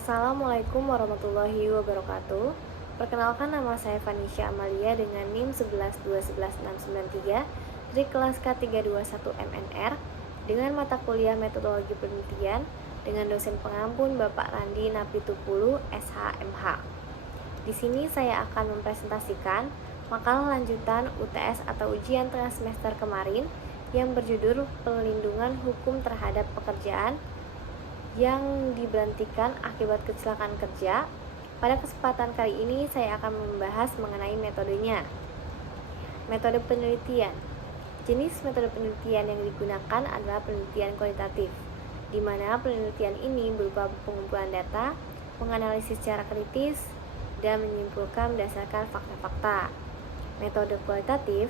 Assalamualaikum warahmatullahi wabarakatuh. Perkenalkan, nama saya Vanisha Amalia dengan NIM 112111693 dari kelas K321 MNR dengan mata kuliah Metodologi Penelitian dengan dosen pengampun Bapak Randi Napitupulu SHMH. Di sini saya akan mempresentasikan makalah lanjutan UTS atau ujian tengah semester kemarin yang berjudul Pelindungan Hukum Terhadap Pekerjaan yang diberhentikan akibat kecelakaan kerja. Pada kesempatan kali ini saya akan membahas mengenai metodenya. Metode penelitian. Jenis metode penelitian yang digunakan adalah penelitian kualitatif, di mana penelitian ini berupa pengumpulan data, menganalisis secara kritis, dan menyimpulkan berdasarkan fakta-fakta. Metode kualitatif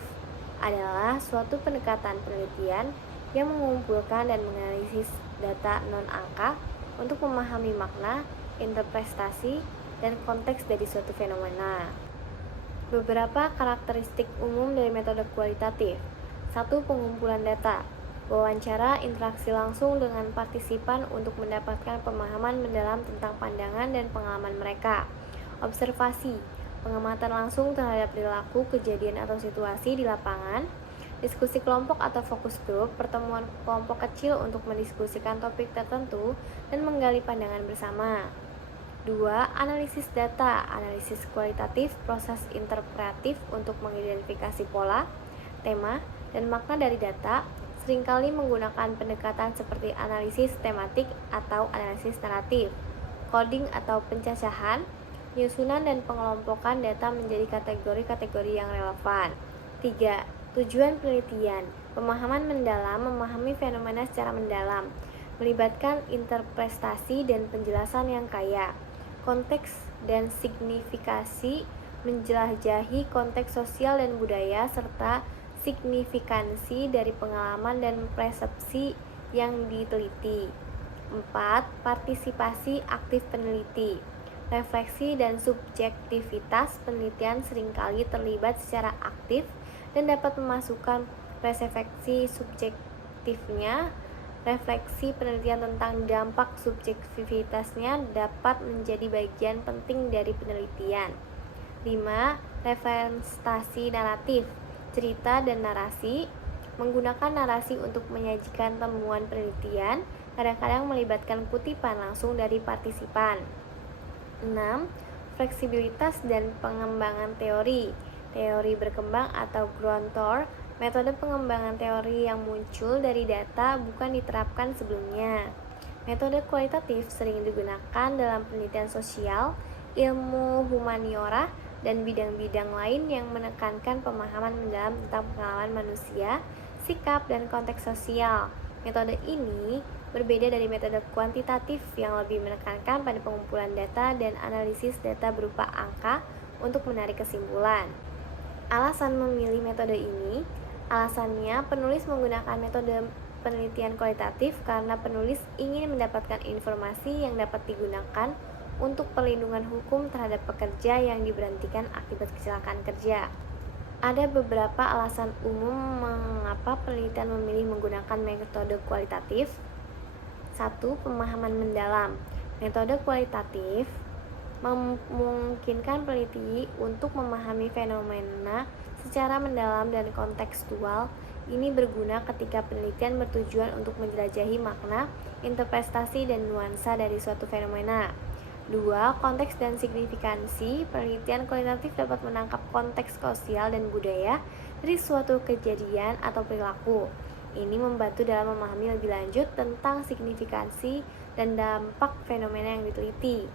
adalah suatu pendekatan penelitian yang mengumpulkan dan menganalisis data non-angka untuk memahami makna, interpretasi, dan konteks dari suatu fenomena. Beberapa karakteristik umum dari metode kualitatif. 1. Pengumpulan data. Wawancara interaksi langsung dengan partisipan untuk mendapatkan pemahaman mendalam tentang pandangan dan pengalaman mereka. Observasi. Pengamatan langsung terhadap perilaku, kejadian atau situasi di lapangan. Diskusi kelompok atau fokus grup, pertemuan kelompok kecil untuk mendiskusikan topik tertentu dan menggali pandangan bersama. 2. Analisis data. Analisis kualitatif, proses interpretatif untuk mengidentifikasi pola, tema, dan makna dari data, seringkali menggunakan pendekatan seperti analisis tematik atau analisis naratif. Coding atau pencacahan, penyusunan dan pengelompokan data menjadi kategori-kategori yang relevan. 3. Tujuan penelitian. Pemahaman mendalam, memahami fenomena secara mendalam, melibatkan interpretasi dan penjelasan yang kaya. Konteks dan signifikasi, menjelajahi konteks sosial dan budaya serta signifikansi dari pengalaman dan persepsi yang diteliti. 4. Partisipasi aktif peneliti. Refleksi dan subjektivitas penelitian seringkali terlibat secara aktif dan dapat memasukkan persepsi subjektifnya. Refleksi penelitian tentang dampak subjektivitasnya dapat menjadi bagian penting dari penelitian. 5. Representasi naratif. Cerita dan narasi. Menggunakan narasi untuk menyajikan temuan penelitian, kadang-kadang melibatkan kutipan langsung dari partisipan. 6. Fleksibilitas dan pengembangan teori. Teori berkembang atau ground tour, metode pengembangan teori yang muncul dari data bukan diterapkan sebelumnya. Metode kualitatif sering digunakan dalam penelitian sosial, ilmu humaniora, dan bidang-bidang lain yang menekankan pemahaman mendalam tentang pengalaman manusia, sikap, dan konteks sosial. Metode ini berbeda dari metode kuantitatif yang lebih menekankan pada pengumpulan data dan analisis data berupa angka untuk menarik kesimpulan. Alasan memilih metode ini, alasannya penulis menggunakan metode penelitian kualitatif karena penulis ingin mendapatkan informasi yang dapat digunakan untuk perlindungan hukum terhadap pekerja yang diberhentikan akibat kecelakaan kerja. Ada beberapa alasan umum mengapa penelitian memilih menggunakan metode kualitatif. 1. Pemahaman mendalam. Metode kualitatif memungkinkan peneliti untuk memahami fenomena secara mendalam dan kontekstual. Ini berguna ketika penelitian bertujuan untuk menjelajahi makna, interpretasi, dan nuansa dari suatu fenomena. 2. Konteks dan signifikansi. Penelitian kualitatif dapat menangkap konteks sosial dan budaya dari suatu kejadian atau perilaku. Ini membantu dalam memahami lebih lanjut tentang signifikansi dan dampak fenomena yang diteliti.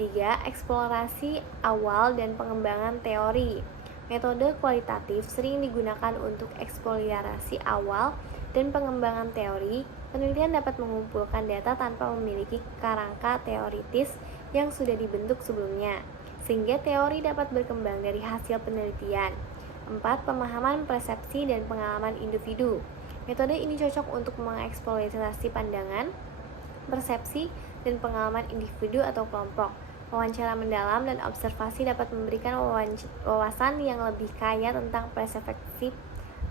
3. Eksplorasi awal dan pengembangan teori. Metode kualitatif sering digunakan untuk eksplorasi awal dan pengembangan teori. Penelitian dapat mengumpulkan data tanpa memiliki kerangka teoritis yang sudah dibentuk sebelumnya, sehingga teori dapat berkembang dari hasil penelitian. 4. Pemahaman, persepsi, dan pengalaman individu. Metode ini cocok untuk mengeksplorasi pandangan, persepsi, dan pengalaman individu atau kelompok. Wawancara mendalam dan observasi dapat memberikan wawasan yang lebih kaya tentang persepsi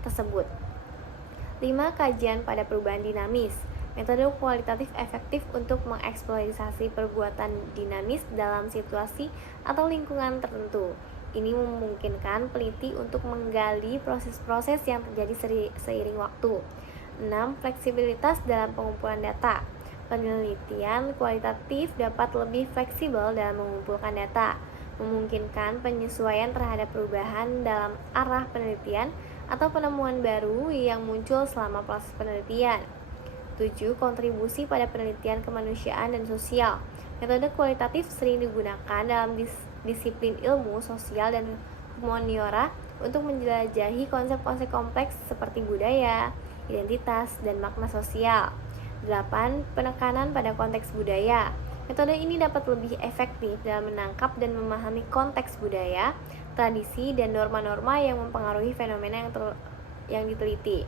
tersebut. 5. Kajian pada perubahan dinamis. Metode kualitatif efektif untuk mengeksploitasi perbuatan dinamis dalam situasi atau lingkungan tertentu. Ini memungkinkan peneliti untuk menggali proses-proses yang terjadi seiring waktu. 6. Fleksibilitas dalam pengumpulan data. Penelitian kualitatif dapat lebih fleksibel dalam mengumpulkan data, memungkinkan penyesuaian terhadap perubahan dalam arah penelitian atau penemuan baru yang muncul selama proses penelitian. 7. Kontribusi pada penelitian kemanusiaan dan sosial. Metode kualitatif sering digunakan dalam disiplin ilmu sosial dan humaniora untuk menjelajahi konsep-konsep kompleks seperti budaya, identitas, dan makna sosial. 8. Penekanan pada konteks budaya. Metode ini dapat lebih efektif dalam menangkap dan memahami konteks budaya, tradisi, dan norma-norma yang mempengaruhi fenomena yang diteliti.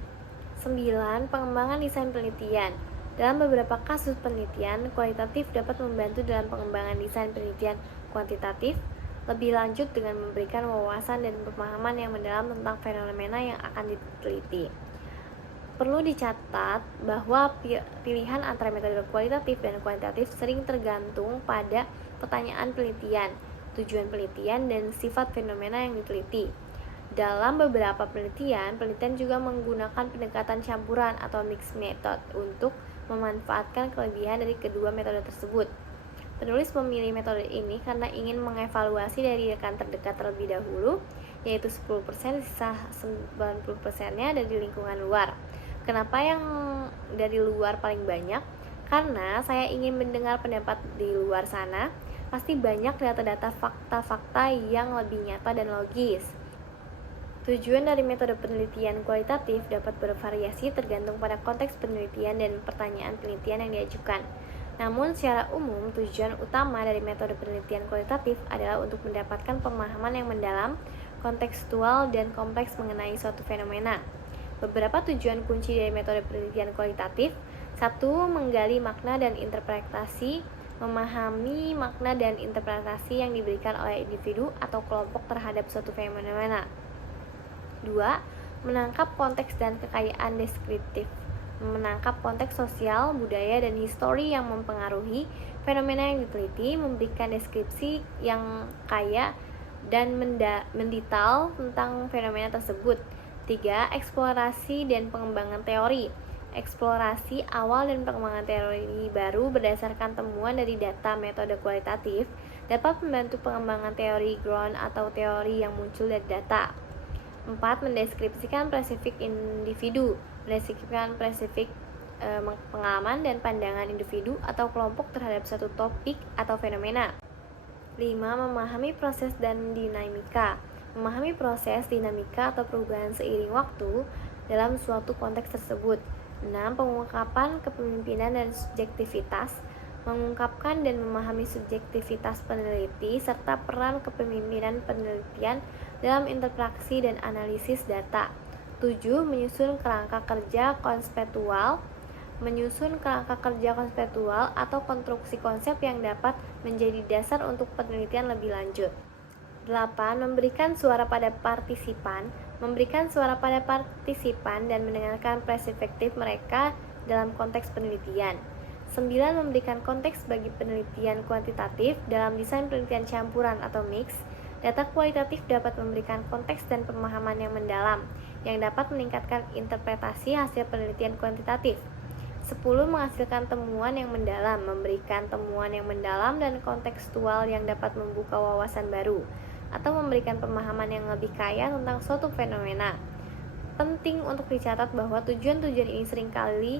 9. Pengembangan desain penelitian. Dalam beberapa kasus penelitian kualitatif dapat membantu dalam pengembangan desain penelitian kuantitatif lebih lanjut dengan memberikan wawasan dan pemahaman yang mendalam tentang fenomena yang akan diteliti. Perlu dicatat bahwa pilihan antara metode kualitatif dan kuantitatif sering tergantung pada pertanyaan penelitian, tujuan penelitian, dan sifat fenomena yang diteliti. Dalam beberapa penelitian juga menggunakan pendekatan campuran atau mixed method untuk memanfaatkan kelebihan dari kedua metode tersebut. Penulis memilih metode ini karena ingin mengevaluasi dari rekan terdekat terlebih dahulu, yaitu 10%, sisa 90%-nya dari lingkungan luar. Kenapa yang dari luar paling banyak? Karena saya ingin mendengar pendapat di luar sana. Pasti banyak data-data fakta-fakta yang lebih nyata dan logis. Tujuan dari metode penelitian kualitatif dapat bervariasi tergantung pada konteks penelitian dan pertanyaan penelitian yang diajukan. Namun secara umum, tujuan utama dari metode penelitian kualitatif adalah untuk mendapatkan pemahaman yang mendalam, kontekstual, dan kompleks mengenai suatu fenomena. Beberapa tujuan kunci dari metode penelitian kualitatif: 1. Menggali makna dan interpretasi, memahami makna dan interpretasi yang diberikan oleh individu atau kelompok terhadap suatu fenomena. 2. Menangkap konteks dan kekayaan deskriptif, menangkap konteks sosial, budaya, dan histori yang mempengaruhi fenomena yang diteliti, memberikan deskripsi yang kaya dan mendetail tentang fenomena tersebut. 3. Eksplorasi dan pengembangan teori. Eksplorasi awal dan pengembangan teori baru berdasarkan temuan dari data metode kualitatif dapat membantu pengembangan teori ground atau teori yang muncul dari data. 4. Mendeskripsikan spesifik individu, mendeskripsikan spesifik pengalaman dan pandangan individu atau kelompok terhadap suatu topik atau fenomena. 5. Memahami proses dan dinamika, memahami proses, dinamika, atau perubahan seiring waktu dalam suatu konteks tersebut. 6. Pengungkapan kepemimpinan dan subjektivitas, mengungkapkan dan memahami subjektivitas peneliti serta peran kepemimpinan penelitian dalam interaksi dan analisis data. 7. Menyusun kerangka kerja konseptual, atau konstruksi konsep yang dapat menjadi dasar untuk penelitian lebih lanjut. 8. Memberikan suara pada partisipan, dan mendengarkan perspektif mereka dalam konteks penelitian. 9. Memberikan konteks bagi penelitian kuantitatif dalam desain penelitian campuran atau mix. Data kualitatif dapat memberikan konteks dan pemahaman yang mendalam, yang dapat meningkatkan interpretasi hasil penelitian kuantitatif. 10. Menghasilkan temuan yang mendalam, memberikan temuan yang mendalam dan kontekstual yang dapat membuka wawasan baru, atau memberikan pemahaman yang lebih kaya tentang suatu fenomena. Penting untuk dicatat bahwa tujuan-tujuan ini seringkali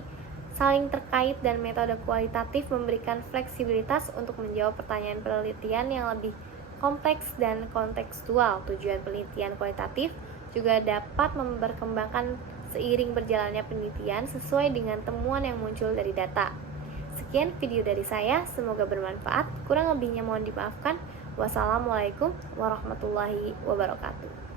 saling terkait dan metode kualitatif memberikan fleksibilitas untuk menjawab pertanyaan penelitian yang lebih kompleks dan kontekstual. Tujuan penelitian kualitatif juga dapat berkembangkan seiring berjalannya penelitian sesuai dengan temuan yang muncul dari data. Sekian video dari saya, semoga bermanfaat. Kurang lebihnya mohon dimaafkan. Wassalamualaikum warahmatullahi wabarakatuh.